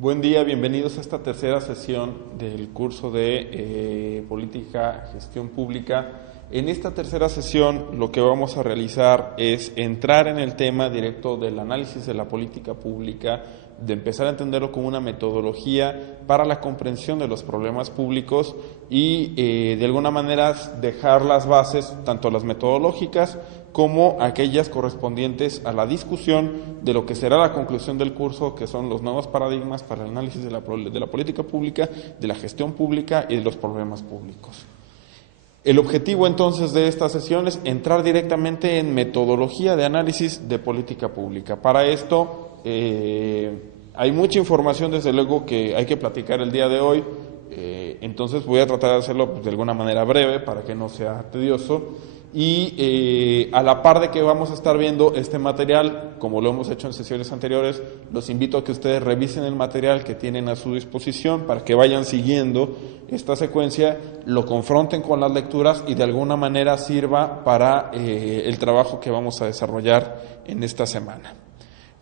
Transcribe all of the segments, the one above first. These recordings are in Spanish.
Buen día, bienvenidos a esta tercera sesión del curso de Política, Gestión Pública. En esta tercera sesión lo que vamos a realizar es entrar en el tema directo del análisis de la política pública, de empezar a entenderlo como una metodología para la comprensión de los problemas públicos y de alguna manera dejar las bases, tanto las metodológicas como aquellas correspondientes a la discusión de lo que será la conclusión del curso, que son los nuevos paradigmas para el análisis de la política pública, de la gestión pública y de los problemas públicos. El objetivo entonces de esta sesión es entrar directamente en metodología de análisis de política pública. Para esto hay mucha información, desde luego, que hay que platicar el día de hoy, entonces voy a tratar de hacerlo de alguna manera breve para que no sea tedioso. Y a la par de que vamos a estar viendo este material, como lo hemos hecho en sesiones anteriores, los invito a que ustedes revisen el material que tienen a su disposición para que vayan siguiendo esta secuencia, lo confronten con las lecturas y de alguna manera sirva para el trabajo que vamos a desarrollar en esta semana.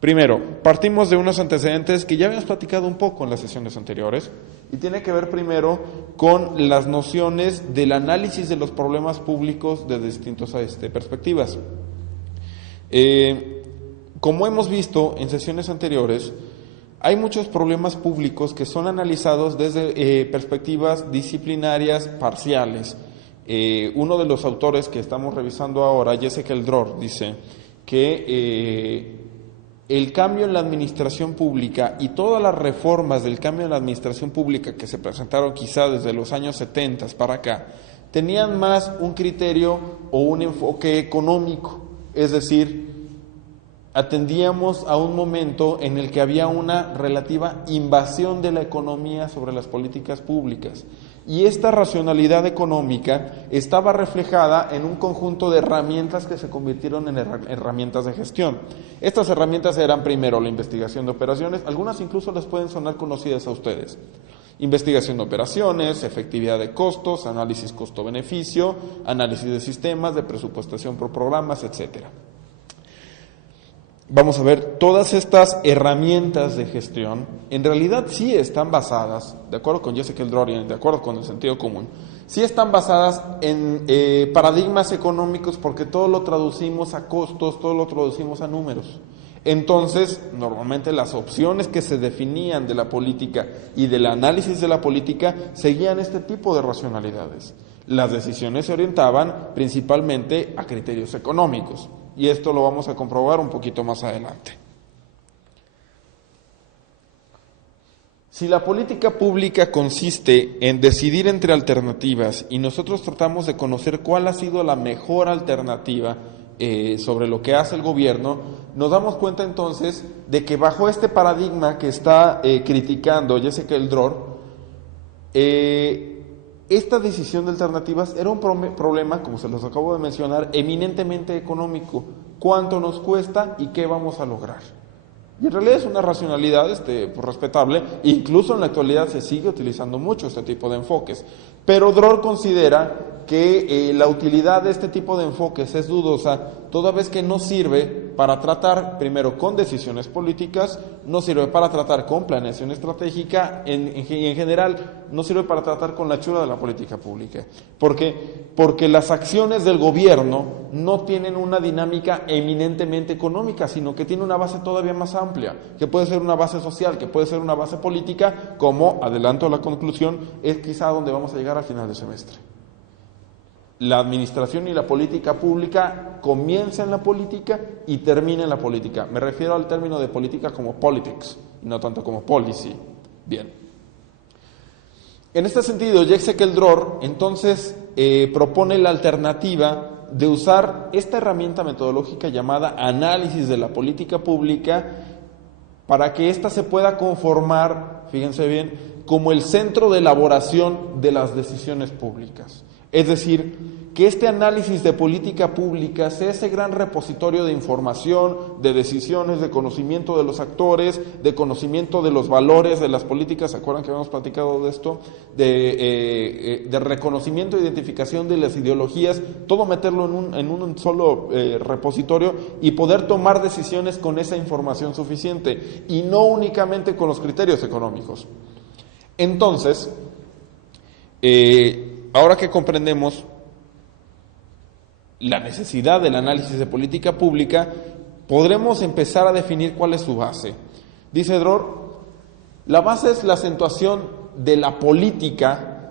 Primero, partimos de unos antecedentes que ya habíamos platicado un poco en las sesiones anteriores y tiene que ver primero con las nociones del análisis de los problemas públicos desde distintas perspectivas. Como hemos visto en sesiones anteriores, hay muchos problemas públicos que son analizados desde perspectivas disciplinarias parciales. Uno de los autores que estamos revisando ahora, Jezequel Dror, dice que el cambio en la administración pública y todas las reformas del cambio en la administración pública que se presentaron quizá desde los años 70 para acá, tenían más un criterio o un enfoque económico, es decir, atendíamos a un momento en el que había una relativa invasión de la economía sobre las políticas públicas. Y esta racionalidad económica estaba reflejada en un conjunto de herramientas que se convirtieron en herramientas de gestión. Estas herramientas eran primero la investigación de operaciones, algunas incluso les pueden sonar conocidas a ustedes. Investigación de operaciones, efectividad de costos, análisis costo-beneficio, análisis de sistemas, de presupuestación por programas, etcétera. Vamos a ver, todas estas herramientas de gestión en realidad sí están basadas, de acuerdo con Jezequel Dror y de acuerdo con el sentido común, sí están basadas en paradigmas económicos porque todo lo traducimos a costos, todo lo traducimos a números. Entonces, normalmente las opciones que se definían de la política y del análisis de la política seguían este tipo de racionalidades. Las decisiones se orientaban principalmente a criterios económicos. Y esto lo vamos a comprobar un poquito más adelante. Si la política pública consiste en decidir entre alternativas y nosotros tratamos de conocer cuál ha sido la mejor alternativa sobre lo que hace el gobierno, nos damos cuenta entonces de que bajo este paradigma que está criticando Jezequel Dror, esta decisión de alternativas era un problema, como se los acabo de mencionar, eminentemente económico. ¿Cuánto nos cuesta y qué vamos a lograr? Y en realidad es una racionalidad respetable, incluso en la actualidad se sigue utilizando mucho este tipo de enfoques. Pero Dror considera que la utilidad de este tipo de enfoques es dudosa, toda vez que no sirve para tratar, primero, con decisiones políticas, no sirve para tratar con planeación estratégica, en general no sirve para tratar con la hechura de la política pública. ¿Por qué? Porque las acciones del gobierno no tienen una dinámica eminentemente económica, sino que tiene una base todavía más amplia, que puede ser una base social, que puede ser una base política, como, adelanto la conclusión, es quizá donde vamos a llegar al final del semestre. La administración y la política pública comienza en la política y termina en la política. Me refiero al término de política como politics, y no tanto como policy. Bien. En este sentido, Jezequel Dror entonces propone la alternativa de usar esta herramienta metodológica llamada análisis de la política pública para que ésta se pueda conformar, fíjense bien, como el centro de elaboración de las decisiones públicas. Es decir, que este análisis de política pública sea ese gran repositorio de información, de decisiones, de conocimiento de los actores, de conocimiento de los valores de las políticas, ¿se acuerdan que habíamos platicado de esto? De reconocimiento e identificación de las ideologías, todo meterlo en un solo repositorio y poder tomar decisiones con esa información suficiente y no únicamente con los criterios económicos. Entonces, ahora que comprendemos la necesidad del análisis de política pública, podremos empezar a definir cuál es su base. Dice Dror, la base es la acentuación de la política.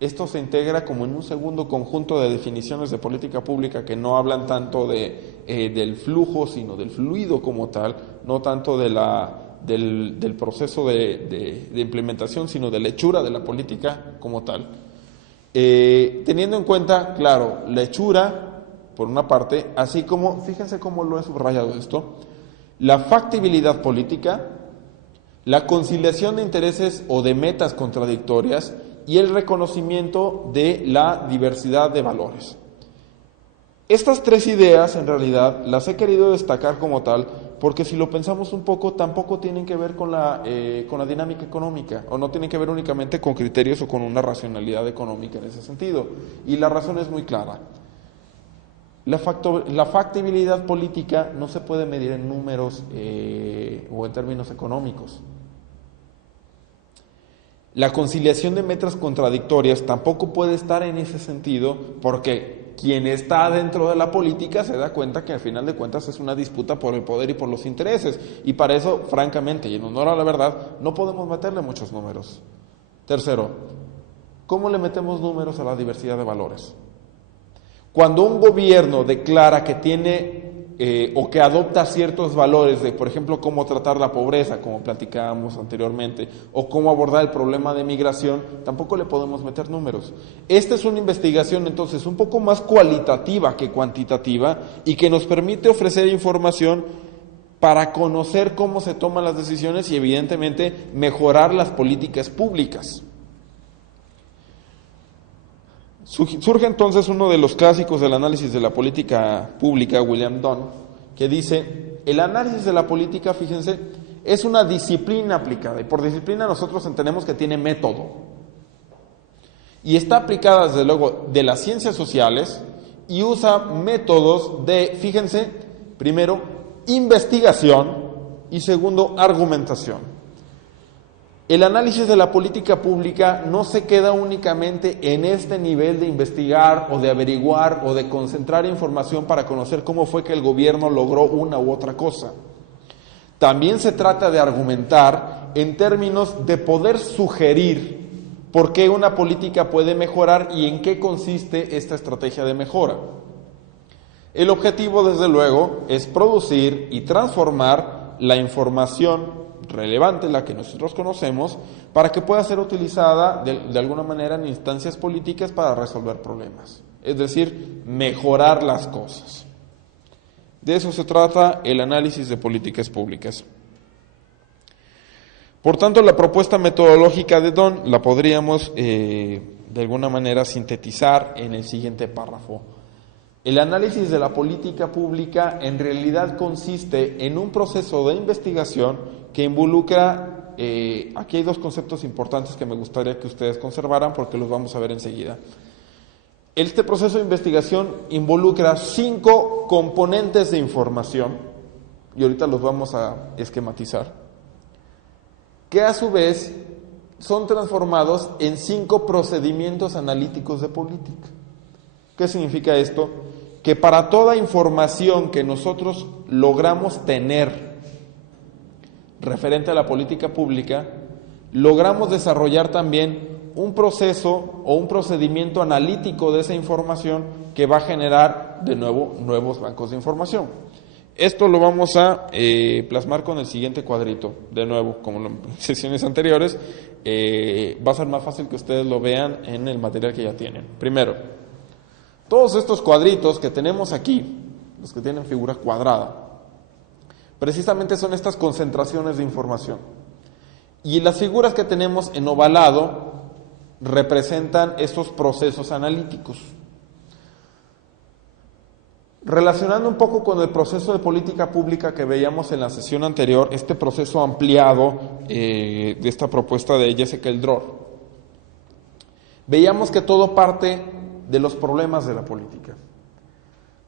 Esto se integra como en un segundo conjunto de definiciones de política pública que no hablan tanto del flujo, sino del fluido como tal, no tanto del proceso de implementación, sino de la hechura de la política como tal. Teniendo en cuenta, claro, la hechura, por una parte, así como, fíjense cómo lo he subrayado esto, la factibilidad política, la conciliación de intereses o de metas contradictorias y el reconocimiento de la diversidad de valores. Estas tres ideas, en realidad, las he querido destacar como tal, porque si lo pensamos un poco, tampoco tienen que ver con la dinámica económica, o no tienen que ver únicamente con criterios o con una racionalidad económica en ese sentido. Y la razón es muy clara. La factibilidad política no se puede medir en números o en términos económicos. La conciliación de metas contradictorias tampoco puede estar en ese sentido, porque quien está dentro de la política se da cuenta que al final de cuentas es una disputa por el poder y por los intereses, y para eso, francamente, y en honor a la verdad, no podemos meterle muchos números. Tercero, ¿cómo le metemos números a la diversidad de valores? Cuando un gobierno declara que tiene o que adopta ciertos valores de, por ejemplo, cómo tratar la pobreza, como platicábamos anteriormente, o cómo abordar el problema de migración, tampoco le podemos meter números. Esta es una investigación, entonces, un poco más cualitativa que cuantitativa y que nos permite ofrecer información para conocer cómo se toman las decisiones y, evidentemente, mejorar las políticas públicas. Surge entonces uno de los clásicos del análisis de la política pública, William Dunn, que dice, el análisis de la política, fíjense, es una disciplina aplicada, y por disciplina nosotros entendemos que tiene método, y está aplicada desde luego de las ciencias sociales, y usa métodos de, fíjense, primero, investigación, y segundo, argumentación. El análisis de la política pública no se queda únicamente en este nivel de investigar o de averiguar o de concentrar información para conocer cómo fue que el gobierno logró una u otra cosa. También se trata de argumentar en términos de poder sugerir por qué una política puede mejorar y en qué consiste esta estrategia de mejora. El objetivo, desde luego, es producir y transformar la información relevante, la que nosotros conocemos, para que pueda ser utilizada de alguna manera en instancias políticas para resolver problemas, es decir, mejorar las cosas. De eso se trata el análisis de políticas públicas. Por tanto, la propuesta metodológica de Dunn la podríamos de alguna manera sintetizar en el siguiente párrafo. El análisis de la política pública en realidad consiste en un proceso de investigación que involucra, aquí hay dos conceptos importantes que me gustaría que ustedes conservaran porque los vamos a ver enseguida. Este proceso de investigación involucra 5 componentes de información, y ahorita los vamos a esquematizar, que a su vez son transformados en 5 procedimientos analíticos de política. ¿Qué significa esto? Que para toda información que nosotros logramos tener referente a la política pública, logramos desarrollar también un proceso o un procedimiento analítico de esa información que va a generar de nuevo nuevos bancos de información. Esto lo vamos a plasmar con el siguiente cuadrito. De nuevo, como en sesiones anteriores, va a ser más fácil que ustedes lo vean en el material que ya tienen. Primero, todos estos cuadritos que tenemos aquí, los que tienen figura cuadrada, precisamente son estas concentraciones de información. Y las figuras que tenemos en ovalado representan estos procesos analíticos. Relacionando un poco con el proceso de política pública que veíamos en la sesión anterior, este proceso ampliado de esta propuesta de Jesekel Dror, veíamos que todo parte de los problemas de la política.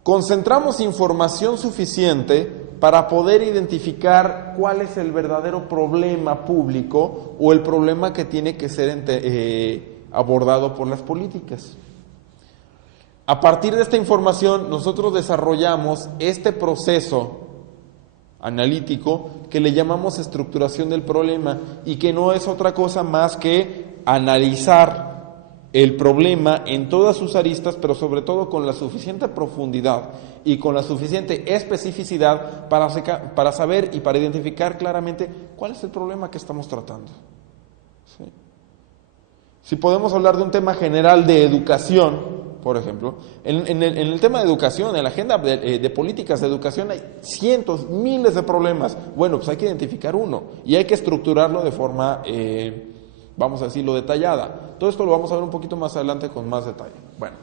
Concentramos información suficiente para poder identificar cuál es el verdadero problema público o el problema que tiene que ser abordado por las políticas. A partir de esta información, nosotros desarrollamos este proceso analítico que le llamamos estructuración del problema y que no es otra cosa más que analizar el problema en todas sus aristas, pero sobre todo con la suficiente profundidad y con la suficiente especificidad para saber y para identificar claramente cuál es el problema que estamos tratando. ¿Sí? Si podemos hablar de un tema general de educación, por ejemplo, en el tema de educación, en la agenda de políticas de educación hay cientos, miles de problemas. Bueno, pues hay que identificar uno y hay que estructurarlo de forma, vamos a decirlo, detallada. Todo esto lo vamos a ver un poquito más adelante con más detalle. Bueno,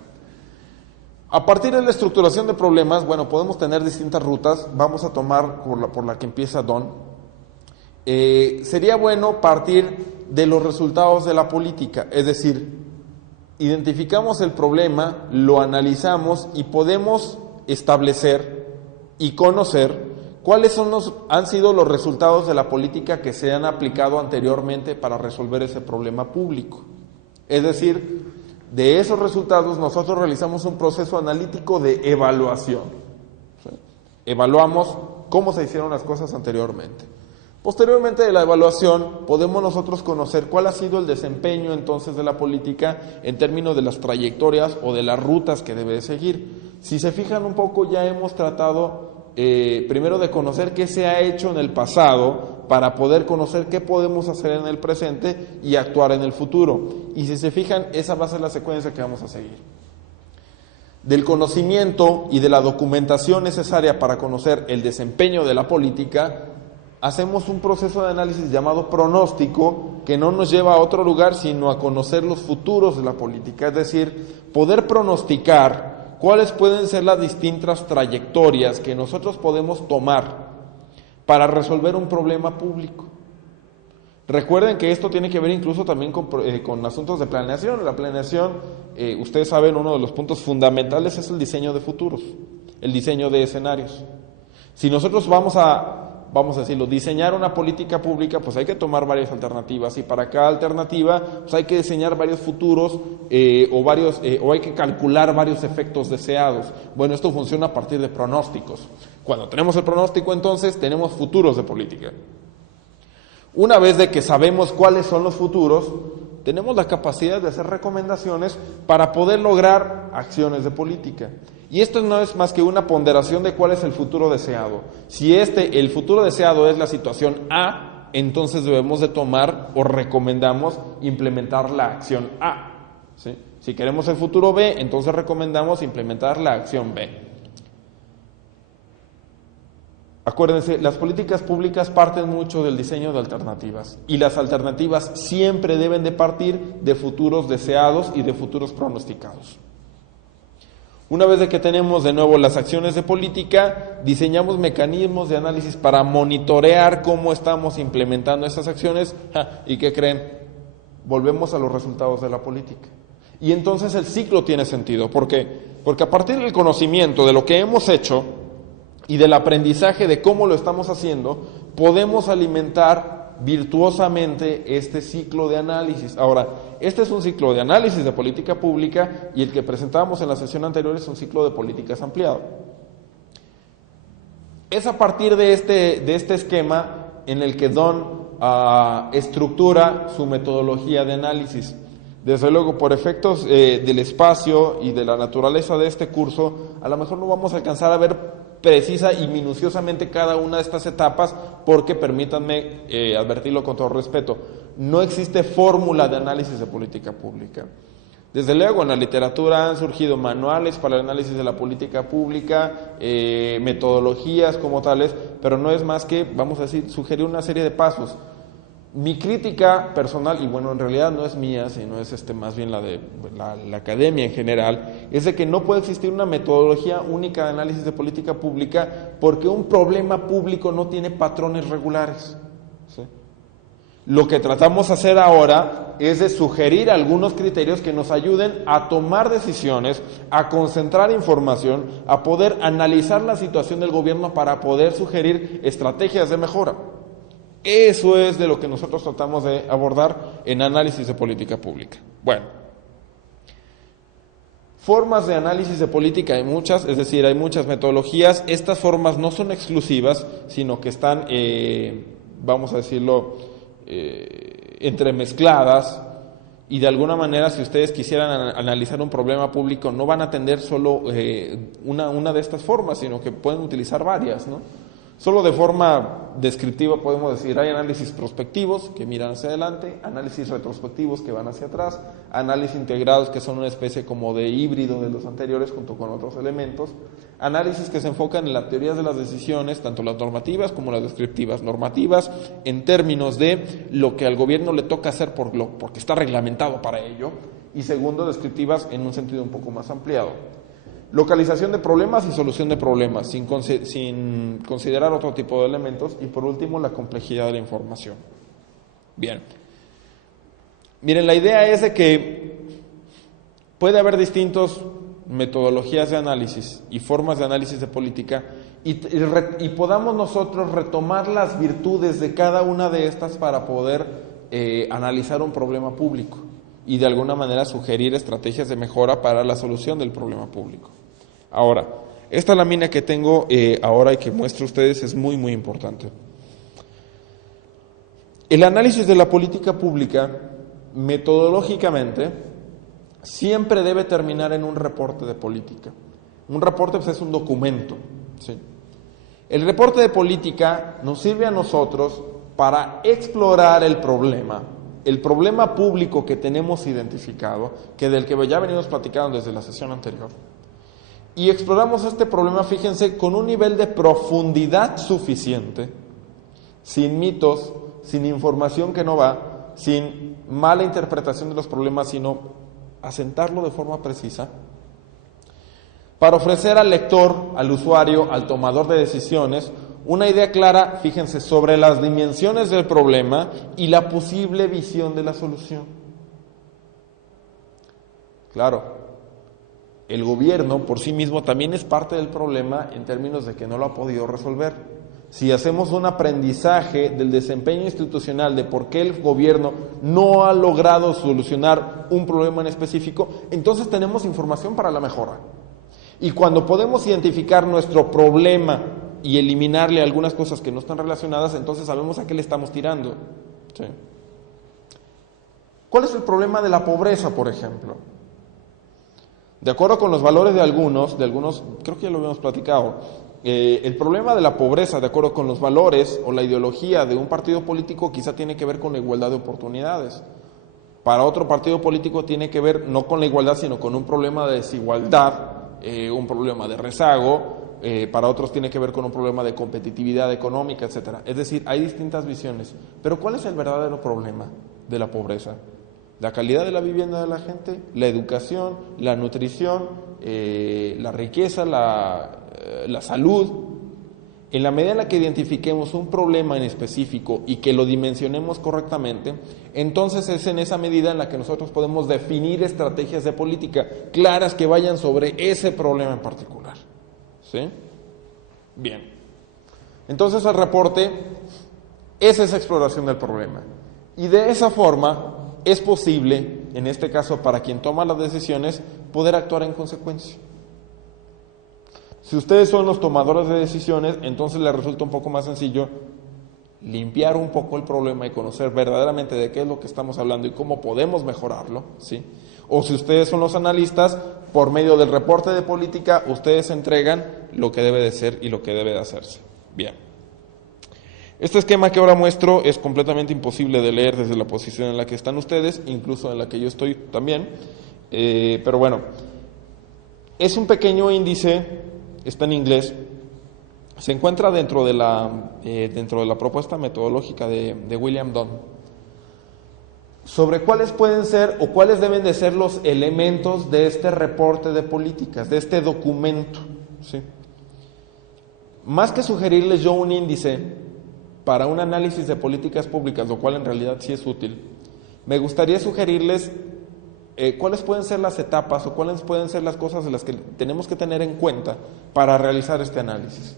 a partir de la estructuración de problemas, bueno, podemos tener distintas rutas. Vamos a tomar por la que empieza Don. Sería bueno partir de los resultados de la política, es decir, identificamos el problema, lo analizamos y podemos establecer y conocer cuáles han sido los resultados de la política que se han aplicado anteriormente para resolver ese problema público. Es decir, de esos resultados nosotros realizamos un proceso analítico de evaluación. ¿Sí? Evaluamos cómo se hicieron las cosas anteriormente. Posteriormente de la evaluación podemos nosotros conocer cuál ha sido el desempeño entonces de la política en términos de las trayectorias o de las rutas que debe seguir. Si se fijan un poco, ya hemos tratado primero de conocer qué se ha hecho en el pasado para poder conocer qué podemos hacer en el presente y actuar en el futuro. Y si se fijan, esa va a ser la secuencia que vamos a seguir. Del conocimiento y de la documentación necesaria para conocer el desempeño de la política, hacemos un proceso de análisis llamado pronóstico que no nos lleva a otro lugar sino a conocer los futuros de la política, es decir, poder pronosticar cuáles pueden ser las distintas trayectorias que nosotros podemos tomar para resolver un problema público. Recuerden que esto tiene que ver incluso también con asuntos de planeación. La planeación, ustedes saben, uno de los puntos fundamentales es el diseño de futuros, el diseño de escenarios. Si nosotros vamos a decirlo, diseñar una política pública, pues hay que tomar varias alternativas y para cada alternativa pues hay que diseñar varios futuros o hay que calcular varios efectos deseados. Bueno, esto funciona a partir de pronósticos. Cuando tenemos el pronóstico, entonces tenemos futuros de política. Una vez de que sabemos cuáles son los futuros, tenemos la capacidad de hacer recomendaciones para poder lograr acciones de política. Y esto no es más que una ponderación de cuál es el futuro deseado. Si el futuro deseado es la situación A, entonces debemos de tomar o recomendamos implementar la acción A. ¿Sí? Si queremos el futuro B, entonces recomendamos implementar la acción B. Acuérdense, las políticas públicas parten mucho del diseño de alternativas y las alternativas siempre deben de partir de futuros deseados y de futuros pronosticados. Una vez de que tenemos de nuevo las acciones de política, diseñamos mecanismos de análisis para monitorear cómo estamos implementando esas acciones. ¿Y qué creen? Volvemos a los resultados de la política. Y entonces el ciclo tiene sentido. ¿Por qué? Porque a partir del conocimiento de lo que hemos hecho y del aprendizaje de cómo lo estamos haciendo, podemos alimentar virtuosamente este ciclo de análisis. Ahora, este es un ciclo de análisis de política pública y el que presentábamos en la sesión anterior es un ciclo de políticas ampliado. Es a partir de este esquema en el que Don estructura su metodología de análisis. Desde luego, por efectos del espacio y de la naturaleza de este curso, a lo mejor no vamos a alcanzar a ver precisa y minuciosamente cada una de estas etapas, porque permítanme advertirlo con todo respeto, no existe fórmula de análisis de política pública. Desde luego, en la literatura han surgido manuales para el análisis de la política pública, metodologías como tales, pero no es más que, vamos a decir, sugerir una serie de pasos. Mi crítica personal, y bueno, en realidad no es mía, sino es más bien la de la academia en general, es de que no puede existir una metodología única de análisis de política pública porque un problema público no tiene patrones regulares, ¿sí? Lo que tratamos de hacer ahora es de sugerir algunos criterios que nos ayuden a tomar decisiones, a concentrar información, a poder analizar la situación del gobierno para poder sugerir estrategias de mejora. Eso es de lo que nosotros tratamos de abordar en análisis de política pública. Bueno, formas de análisis de política hay muchas, es decir, hay muchas metodologías. Estas formas no son exclusivas, sino que están, vamos a decirlo, entremezcladas, y de alguna manera, si ustedes quisieran analizar un problema público, no van a atender solo una de estas formas, sino que pueden utilizar varias, ¿no? Solo de forma descriptiva podemos decir, hay análisis prospectivos que miran hacia adelante, análisis retrospectivos que van hacia atrás, análisis integrados que son una especie como de híbrido de los anteriores junto con otros elementos, análisis que se enfocan en las teorías de las decisiones, tanto las normativas como las descriptivas. Normativas en términos de lo que al gobierno le toca hacer porque está reglamentado para ello, y segundo, descriptivas en un sentido un poco más ampliado. Localización de problemas y solución de problemas, sin considerar otro tipo de elementos. Y por último, la complejidad de la información. Bien. Miren, la idea es de que puede haber distintas metodologías de análisis y formas de análisis de política y podamos nosotros retomar las virtudes de cada una de estas para poder analizar un problema público y de alguna manera sugerir estrategias de mejora para la solución del problema público. Ahora, esta lámina que tengo ahora y que muestro a ustedes es muy, muy importante. El análisis de la política pública, metodológicamente, siempre debe terminar en un reporte de política. Un reporte, pues, es un documento, ¿sí? El reporte de política nos sirve a nosotros para explorar el problema público que tenemos identificado, que del que ya venimos platicando desde la sesión anterior. Y exploramos este problema, fíjense, con un nivel de profundidad suficiente, sin mitos, sin información que no va, sin mala interpretación de los problemas, sino asentarlo de forma precisa, para ofrecer al lector, al usuario, al tomador de decisiones, una idea clara, fíjense, sobre las dimensiones del problema y la posible visión de la solución. Claro, el gobierno por sí mismo también es parte del problema en términos de que no lo ha podido resolver. Si hacemos un aprendizaje del desempeño institucional de por qué el gobierno no ha logrado solucionar un problema en específico, entonces tenemos información para la mejora. Y cuando podemos identificar nuestro problema y eliminarle algunas cosas que no están relacionadas, entonces sabemos a qué le estamos tirando. ¿Sí? ¿Cuál es el problema de la pobreza, por ejemplo? De acuerdo con los valores de algunos, creo que ya lo habíamos platicado, el problema de la pobreza, de acuerdo con los valores o la ideología de un partido político, quizá tiene que ver con la igualdad de oportunidades. Para otro partido político tiene que ver no con la igualdad, sino con un problema de desigualdad, un problema de rezago. Para otros tiene que ver con un problema de competitividad económica, etcétera. Es decir, hay distintas visiones. Pero ¿cuál es el verdadero problema de la pobreza? La calidad de la vivienda de la gente, la educación, la nutrición, la riqueza, la salud. En la medida en la que identifiquemos un problema en específico y que lo dimensionemos correctamente, entonces es en esa medida en la que nosotros podemos definir estrategias de política claras que vayan sobre ese problema en particular. ¿Sí? Bien. Entonces el reporte es esa exploración del problema. Y de esa forma es posible, en este caso para quien toma las decisiones, poder actuar en consecuencia. Si ustedes son los tomadores de decisiones, entonces les resulta un poco más sencillo limpiar un poco el problema y conocer verdaderamente de qué es lo que estamos hablando y cómo podemos mejorarlo, ¿sí? O si ustedes son los analistas, por medio del reporte de política, ustedes entregan lo que debe de ser y lo que debe de hacerse. Bien. Este esquema que ahora muestro es completamente imposible de leer desde la posición en la que están ustedes, incluso en la que yo estoy también, pero bueno, es un pequeño índice, está en inglés, se encuentra dentro de la propuesta metodológica de William Dunn. sobre cuáles pueden ser o cuáles deben de ser los elementos de este reporte de políticas, de este documento, ¿sí? Más que sugerirles yo un índice para un análisis de políticas públicas, lo cual en realidad sí es útil, me gustaría sugerirles cuáles pueden ser las etapas o cuáles pueden ser las cosas de las que tenemos que tener en cuenta para realizar este análisis.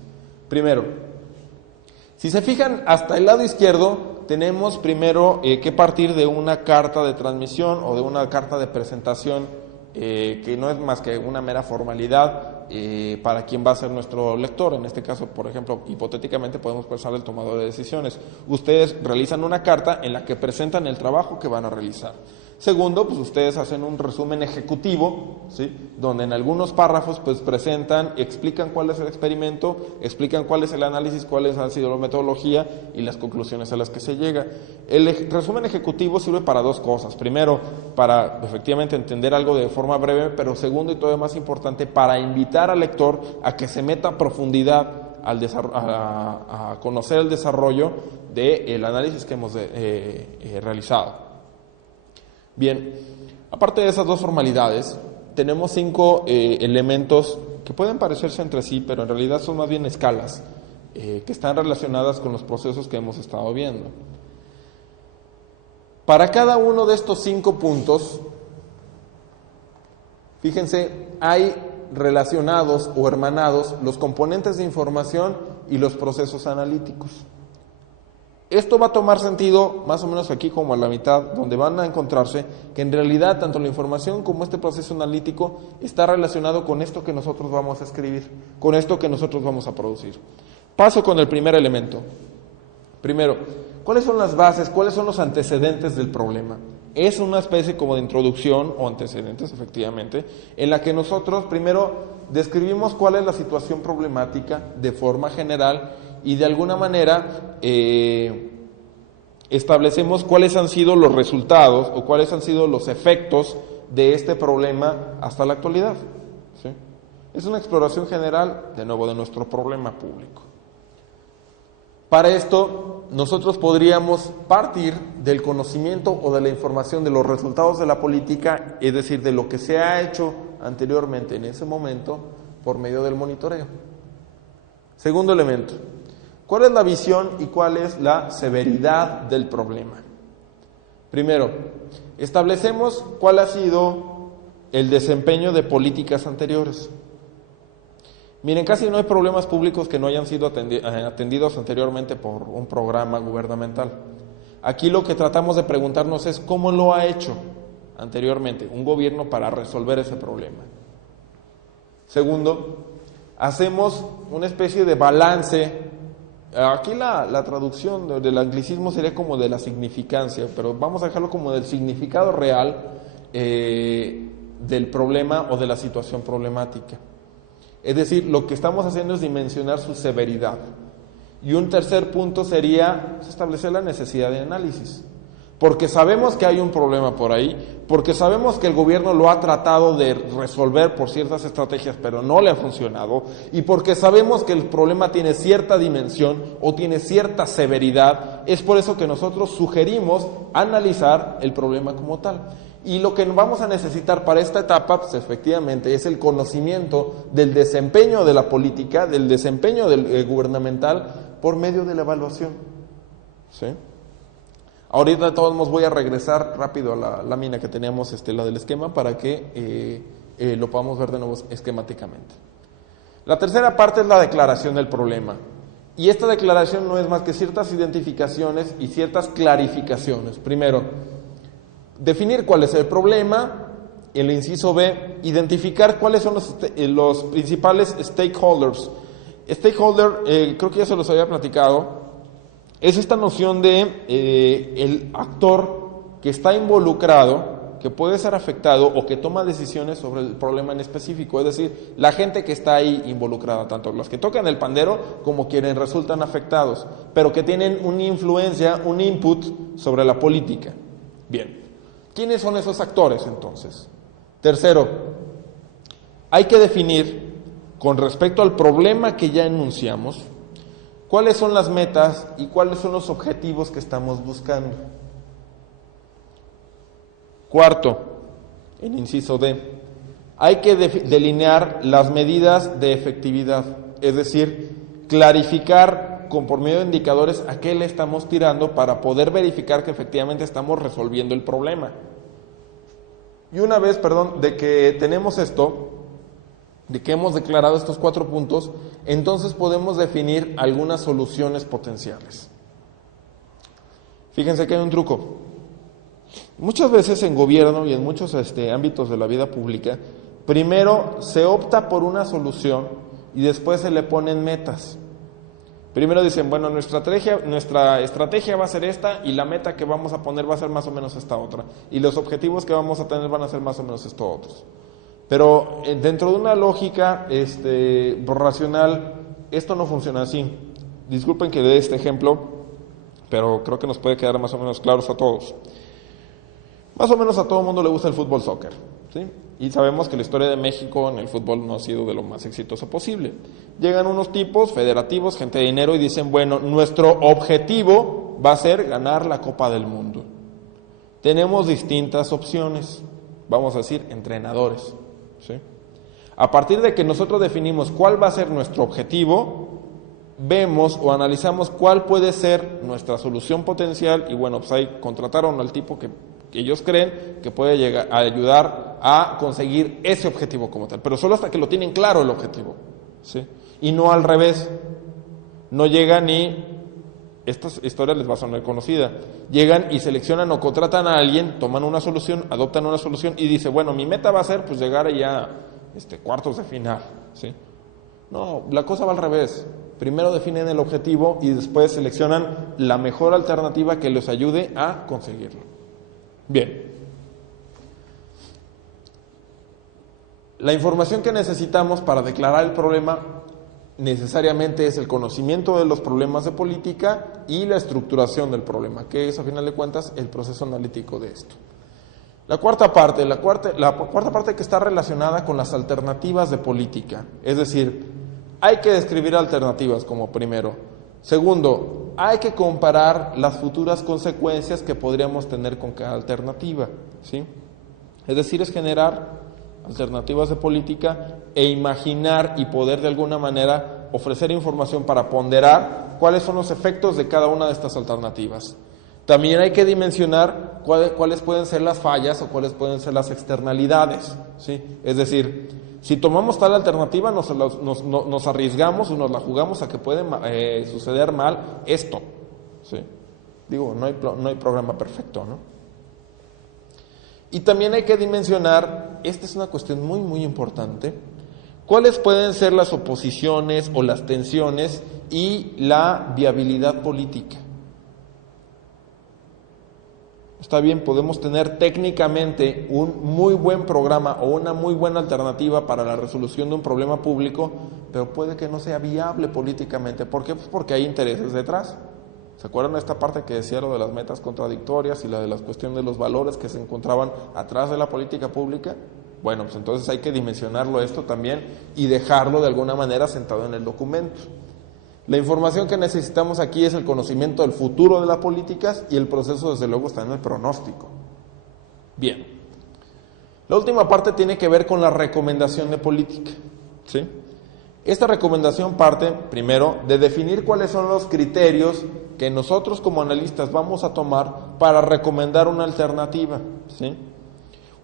Primero, si se fijan hasta el lado izquierdo, tenemos primero que partir de una carta de transmisión o de una carta de presentación que no es más que una mera formalidad para quien va a ser nuestro lector. En este caso, por ejemplo, hipotéticamente podemos pensar el tomador de decisiones. Ustedes realizan una carta en la que presentan el trabajo que van a realizar. Segundo, pues ustedes hacen un resumen ejecutivo, ¿sí? Donde en algunos párrafos pues presentan, explican cuál es el experimento, explican cuál es el análisis, cuáles han sido la metodología y las conclusiones a las que se llega. El resumen ejecutivo sirve para dos cosas. Primero, para efectivamente entender algo de forma breve, pero segundo y todavía más importante, para invitar al lector a que se meta a profundidad a conocer el desarrollo del análisis que hemos realizado. Bien, aparte de esas dos formalidades, tenemos 5 elementos que pueden parecerse entre sí, pero en realidad son más bien escalas que están relacionadas con los procesos que hemos estado viendo. Para cada uno de estos 5 puntos, fíjense, hay relacionados o hermanados los componentes de información y los procesos analíticos. Esto va a tomar sentido más o menos aquí como a la mitad, donde van a encontrarse que en realidad tanto la información como este proceso analítico está relacionado con esto que nosotros vamos a escribir, con esto que nosotros vamos a producir. Paso con el primer elemento. Primero, ¿cuáles son las bases, cuáles son los antecedentes del problema? Es una especie como de introducción o antecedentes, efectivamente, en la que nosotros primero describimos cuál es la situación problemática de forma general y de alguna manera establecemos cuáles han sido los resultados o cuáles han sido los efectos de este problema hasta la actualidad, ¿sí? Es una exploración general, de nuevo, de nuestro problema público. Para esto, nosotros podríamos partir del conocimiento o de la información de los resultados de la política, es decir, de lo que se ha hecho anteriormente en ese momento por medio del monitoreo. Segundo elemento, ¿cuál es la visión y cuál es la severidad del problema? Primero, establecemos cuál ha sido el desempeño de políticas anteriores. Miren, casi no hay problemas públicos que no hayan sido atendidos anteriormente por un programa gubernamental. Aquí lo que tratamos de preguntarnos es cómo lo ha hecho anteriormente un gobierno para resolver ese problema. Segundo, hacemos una especie de balance. Aquí la traducción del anglicismo sería como de la significancia, pero vamos a dejarlo como del significado real del problema o de la situación problemática. Es decir, lo que estamos haciendo es dimensionar su severidad. Y un tercer punto sería establecer la necesidad de análisis. Porque sabemos que hay un problema por ahí, porque sabemos que el gobierno lo ha tratado de resolver por ciertas estrategias, pero no le ha funcionado, y porque sabemos que el problema tiene cierta dimensión o tiene cierta severidad, es por eso que nosotros sugerimos analizar el problema como tal. Y lo que vamos a necesitar para esta etapa, pues efectivamente, es el conocimiento del desempeño de la política, del desempeño gubernamental por medio de la evaluación, ¿sí? Ahorita de todos modos voy a regresar rápido a la lámina que teníamos, la del esquema, para que lo podamos ver de nuevo esquemáticamente. La tercera parte es la declaración del problema. Y esta declaración no es más que ciertas identificaciones y ciertas clarificaciones. Primero, definir cuál es el problema. El inciso B, identificar cuáles son los principales stakeholders. Stakeholder, creo que ya se los había platicado. Es esta noción de el actor que está involucrado, que puede ser afectado o que toma decisiones sobre el problema en específico, es decir, la gente que está ahí involucrada, tanto los que tocan el pandero como quienes resultan afectados, pero que tienen una influencia, un input sobre la política. Bien, ¿quiénes son esos actores entonces? Tercero, hay que definir con respecto al problema que ya enunciamos, ¿cuáles son las metas y cuáles son los objetivos que estamos buscando? Cuarto, en inciso D, hay que delinear las medidas de efectividad, es decir, clarificar por medio de indicadores a qué le estamos tirando para poder verificar que efectivamente estamos resolviendo el problema. Y una vez, de que tenemos esto, de que hemos declarado estos 4 puntos, entonces podemos definir algunas soluciones potenciales. Fíjense que hay un truco. Muchas veces en gobierno y en muchos ámbitos de la vida pública, primero se opta por una solución y después se le ponen metas. Primero dicen, bueno, nuestra estrategia va a ser esta y la meta que vamos a poner va a ser más o menos esta otra. Y los objetivos que vamos a tener van a ser más o menos estos otros. Pero dentro de una lógica racional, esto no funciona así. Disculpen que dé este ejemplo, pero creo que nos puede quedar más o menos claros a todos. Más o menos a todo el mundo le gusta el fútbol soccer, ¿sí? Y sabemos que la historia de México en el fútbol no ha sido de lo más exitoso posible. Llegan unos tipos federativos, gente de dinero, y dicen, bueno, nuestro objetivo va a ser ganar la Copa del Mundo. Tenemos distintas opciones, vamos a decir, entrenadores, ¿sí? A partir de que nosotros definimos cuál va a ser nuestro objetivo, vemos o analizamos cuál puede ser nuestra solución potencial, y bueno, pues ahí contrataron al tipo que ellos creen que puede llegar a ayudar a conseguir ese objetivo como tal, pero solo hasta que lo tienen claro el objetivo, ¿sí? Y no al revés. No llegan y, esta historia les va a sonar conocida, llegan y seleccionan o contratan a alguien, toman una solución, adoptan una solución y dice, bueno, mi meta va a ser pues llegar ya a cuartos de final, ¿sí? No, la cosa va al revés. Primero definen el objetivo y después seleccionan la mejor alternativa que les ayude a conseguirlo. Bien, la información que necesitamos para declarar el problema necesariamente es el conocimiento de los problemas de política y la estructuración del problema, que es a final de cuentas el proceso analítico de esto. La cuarta parte que está relacionada con las alternativas de política, es decir, hay que describir alternativas como primero. Segundo, hay que comparar las futuras consecuencias que podríamos tener con cada alternativa, ¿sí? Es decir, es generar alternativas de política e imaginar y poder de alguna manera ofrecer información para ponderar cuáles son los efectos de cada una de estas alternativas. También hay que dimensionar cuáles pueden ser las fallas o cuáles pueden ser las externalidades, ¿sí? Es decir, si tomamos tal alternativa nos arriesgamos o nos la jugamos a que puede suceder mal esto, ¿sí? Digo, no hay programa perfecto, ¿no? Y también hay que dimensionar, esta es una cuestión muy muy importante, cuáles pueden ser las oposiciones o las tensiones y la viabilidad política. Está bien, podemos tener técnicamente un muy buen programa o una muy buena alternativa para la resolución de un problema público, pero puede que no sea viable políticamente. ¿Por qué? Pues porque hay intereses detrás. ¿Se acuerdan de esta parte que decía lo de las metas contradictorias y la de la cuestión de los valores que se encontraban atrás de la política pública? Bueno, pues entonces hay que dimensionarlo esto también y dejarlo de alguna manera sentado en el documento. La información que necesitamos aquí es el conocimiento del futuro de las políticas y el proceso, desde luego, está en el pronóstico. Bien. La última parte tiene que ver con la recomendación de política, ¿sí? Esta recomendación parte, primero, de definir cuáles son los criterios que nosotros como analistas vamos a tomar para recomendar una alternativa, ¿sí?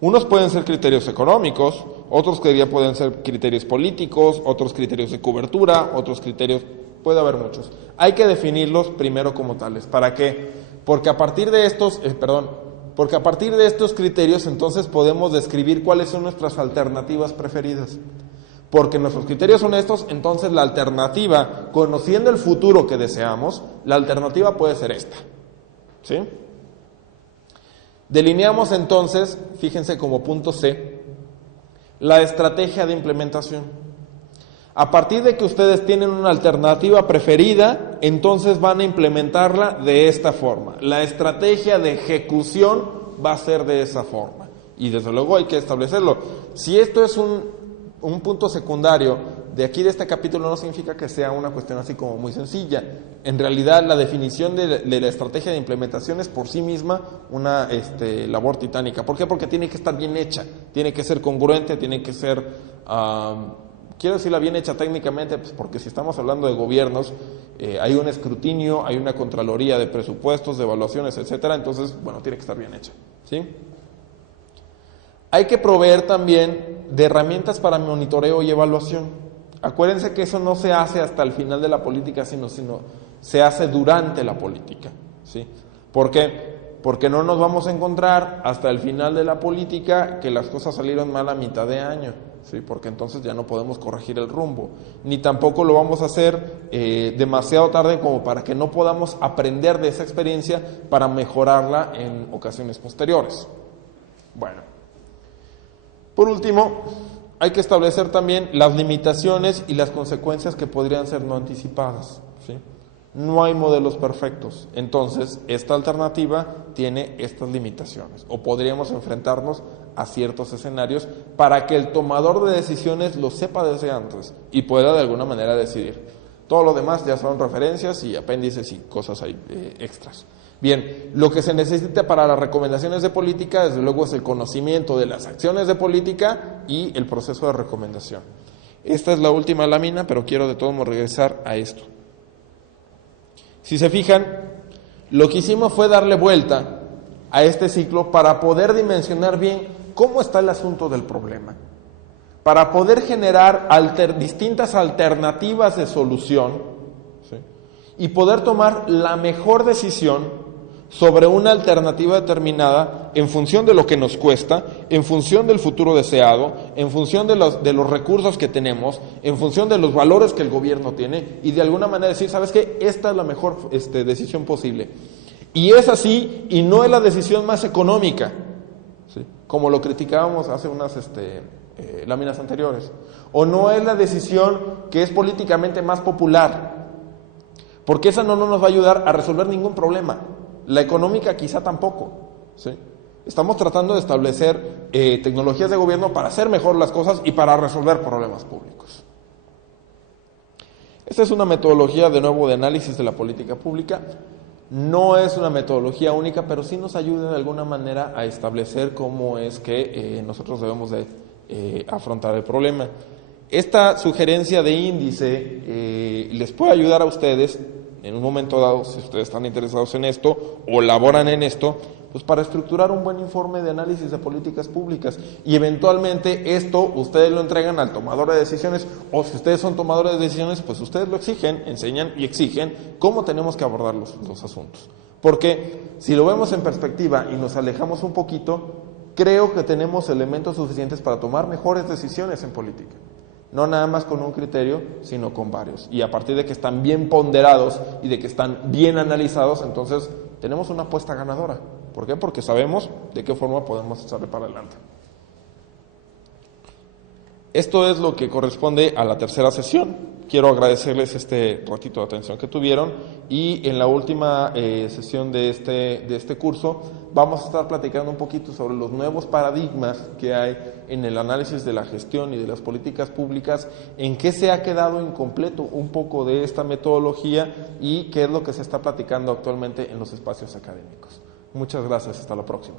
Unos pueden ser criterios económicos, otros pueden ser criterios políticos, otros criterios de cobertura, otros criterios... Puede haber muchos. Hay que definirlos primero como tales. ¿Para qué? Porque a partir de estos criterios entonces podemos describir cuáles son nuestras alternativas preferidas. Porque nuestros criterios son estos, entonces la alternativa, conociendo el futuro que deseamos, la alternativa puede ser esta, ¿sí? Delineamos entonces, fíjense como punto C, la estrategia de implementación. A partir de que ustedes tienen una alternativa preferida, entonces van a implementarla de esta forma. La estrategia de ejecución va a ser de esa forma. Y desde luego hay que establecerlo. Si esto es un punto secundario de aquí de este capítulo no significa que sea una cuestión así como muy sencilla. En realidad la definición de la estrategia de implementación es por sí misma una labor titánica. ¿Por qué? Porque tiene que estar bien hecha, tiene que ser congruente, tiene que ser, quiero decirla bien hecha técnicamente, pues porque si estamos hablando de gobiernos, hay un escrutinio, hay una contraloría de presupuestos, de evaluaciones, etcétera. Entonces, bueno, tiene que estar bien hecha, ¿sí? Hay que proveer también de herramientas para monitoreo y evaluación. Acuérdense que eso no se hace hasta el final de la política, sino se hace durante la política, ¿sí? ¿Por qué? Porque no nos vamos a encontrar hasta el final de la política que las cosas salieron mal a mitad de año, ¿sí? Porque entonces ya no podemos corregir el rumbo, ni tampoco lo vamos a hacer demasiado tarde como para que no podamos aprender de esa experiencia para mejorarla en ocasiones posteriores. Bueno, por último, hay que establecer también las limitaciones y las consecuencias que podrían ser no anticipadas, ¿sí? No hay modelos perfectos, entonces esta alternativa tiene estas limitaciones, o podríamos enfrentarnos a ciertos escenarios para que el tomador de decisiones lo sepa desde antes y pueda de alguna manera decidir. Todo lo demás ya son referencias y apéndices y cosas ahí, extras. Bien, lo que se necesita para las recomendaciones de política, desde luego, es el conocimiento de las acciones de política y el proceso de recomendación. Esta es la última lámina, pero quiero de todos modos regresar a esto. Si se fijan, lo que hicimos fue darle vuelta a este ciclo para poder dimensionar bien cómo está el asunto del problema, para poder generar distintas alternativas de solución, ¿sí? Y poder tomar la mejor decisión sobre una alternativa determinada en función de lo que nos cuesta, en función del futuro deseado, en función de los recursos que tenemos, en función de los valores que el gobierno tiene, y de alguna manera decir, ¿sabes qué? Esta es la mejor decisión posible. Y es así, y no es la decisión más económica, ¿sí? Como lo criticábamos hace unas láminas anteriores, o no es la decisión que es políticamente más popular, porque esa no nos va a ayudar a resolver ningún problema. La económica quizá tampoco, ¿sí? Estamos tratando de establecer tecnologías de gobierno para hacer mejor las cosas y para resolver problemas públicos. Esta es una metodología, de nuevo, de análisis de la política pública. No es una metodología única, pero sí nos ayuda de alguna manera a establecer cómo es que nosotros debemos de afrontar el problema. Esta sugerencia de índice les puede ayudar a ustedes en un momento dado, si ustedes están interesados en esto o laboran en esto, pues para estructurar un buen informe de análisis de políticas públicas, y eventualmente esto ustedes lo entregan al tomador de decisiones, o si ustedes son tomadores de decisiones, pues ustedes lo exigen, enseñan y exigen cómo tenemos que abordar los asuntos. Porque si lo vemos en perspectiva y nos alejamos un poquito, creo que tenemos elementos suficientes para tomar mejores decisiones en política. No nada más con un criterio, sino con varios. Y a partir de que están bien ponderados y de que están bien analizados, entonces tenemos una apuesta ganadora. ¿Por qué? Porque sabemos de qué forma podemos echarle para adelante. Esto es lo que corresponde a la tercera sesión. Quiero agradecerles este ratito de atención que tuvieron, y en la última sesión de este curso vamos a estar platicando un poquito sobre los nuevos paradigmas que hay en el análisis de la gestión y de las políticas públicas, en qué se ha quedado incompleto un poco de esta metodología y qué es lo que se está platicando actualmente en los espacios académicos. Muchas gracias, hasta la próxima.